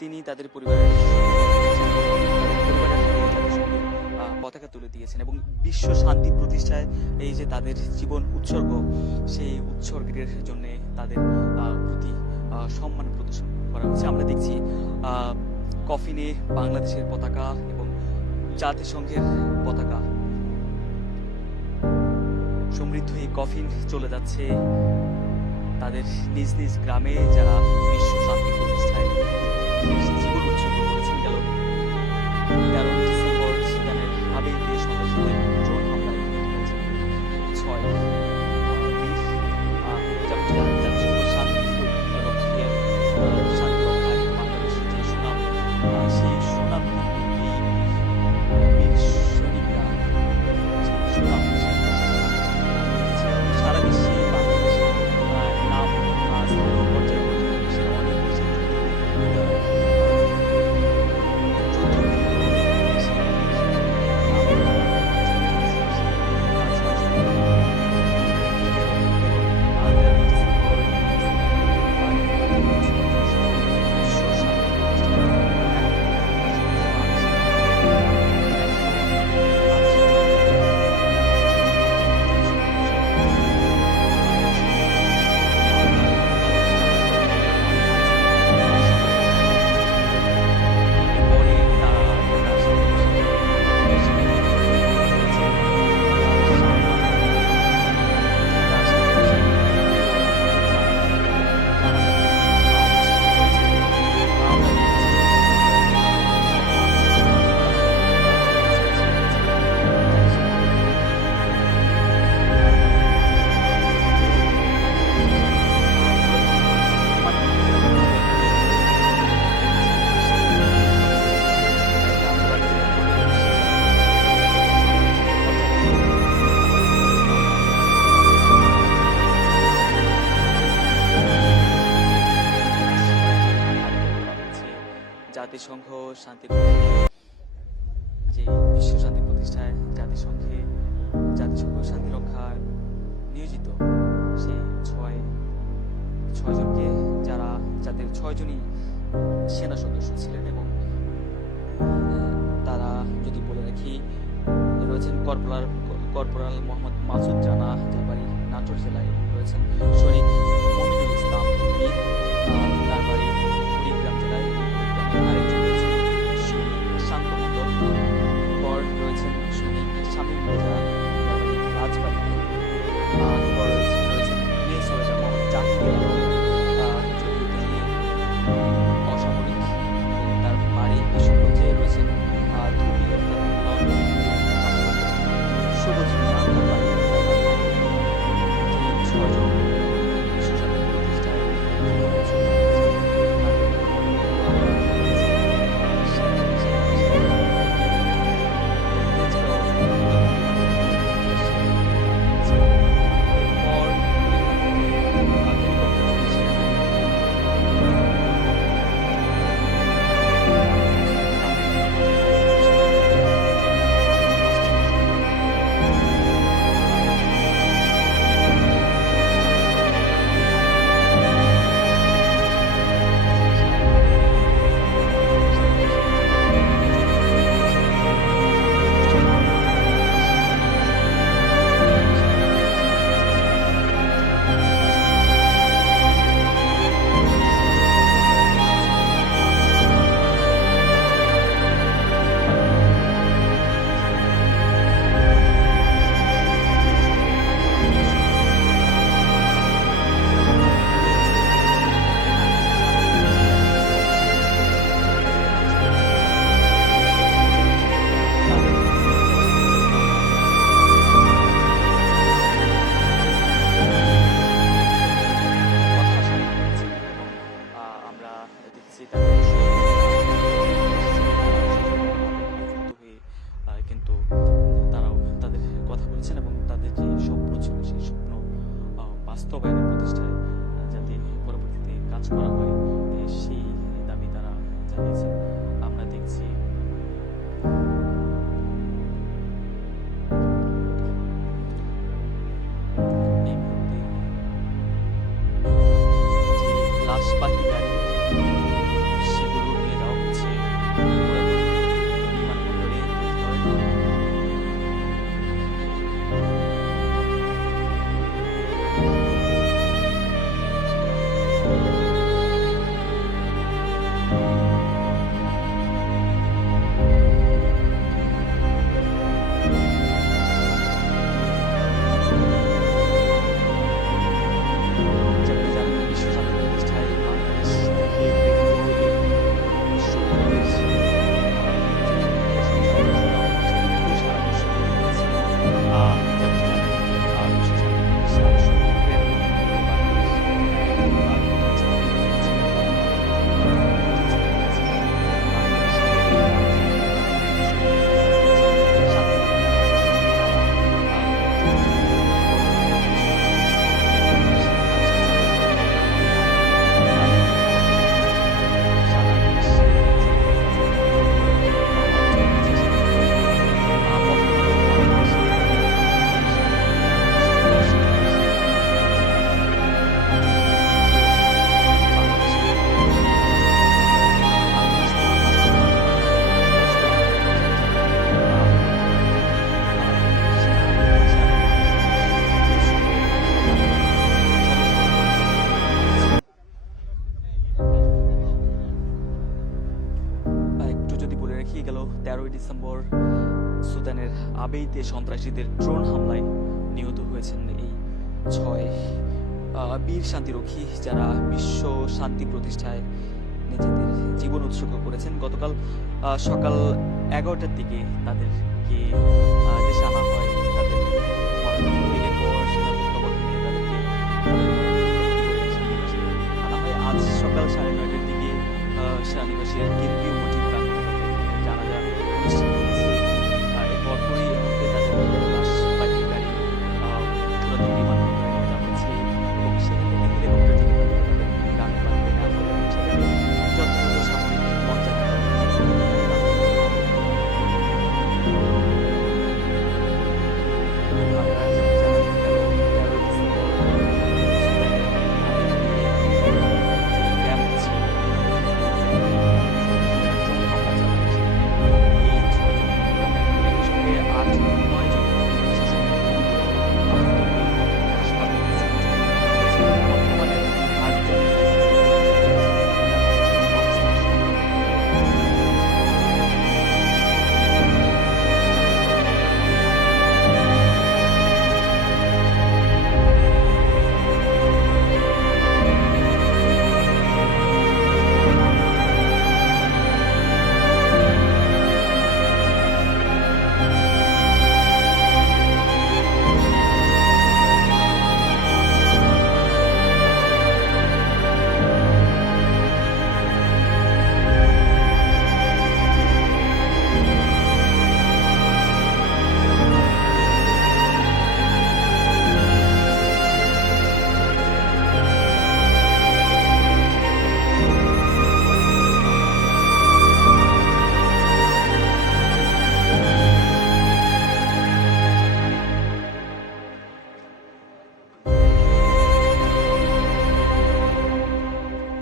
তিনি তাদের পরিবারের পতাকা তুলে দিয়েছেন এবং বিশ্ব শান্তি প্রতিষ্ঠায় এই যে তাদের জীবন উৎসর্গ, সেই উৎসর্গের জন্য তাদের প্রতি সম্মান প্রদর্শন করা হচ্ছে আমরা দেখছি কফিনে বাংলাদেশের পতাকা এবং জাতিসংঘের পতাকা। সমৃদ্ধ এই কফিন চলে যাচ্ছে তাদের নিজ নিজ গ্রামে যারা বিশ্ব শান্তি প্রতিষ্ঠায় Christine. জাতিসংঘ শান্তি যে বিশ্ব শান্তি প্রতিষ্ঠায় জাতিসংঘে জাতিসংঘ শান্তি রক্ষায় নিয়োজিত সেই ছয় ছয়জনকে যারা যাদের ছয়জনই সেনা সদস্য ছিলেন এবং তারা যদি বলে রাখি রয়েছেন কর্পোরাল কর্পোরাল মোহাম্মদ মাসুদ জানা বাড়ি নাটোর জেলায় রয়েছেন শরীফ মমিনুল ইসলাম মীর আহ, তার বাড়ি আরেকজন রয়েছেন শান্ত মণ্ডল পর রয়েছেন শামীম মির্জা রাজবাড়িতে আহ, 都给你。আবেইতে সন্ত্রাসীদের ড্রোন হামলায় নিহত হয়েছেন এই ছয় বীর শান্তিরক্ষী যারা বিশ্ব শান্তি প্রতিষ্ঠায় নিজেদের জীবন উৎসর্গ করেছেন। গতকাল সকাল এগারোটার দিকে তাদেরকে দেশে আনা হয়। আজ সকাল সাড়ে নয়টার দিকে সেনানিবাসের কেন্দ্রীয়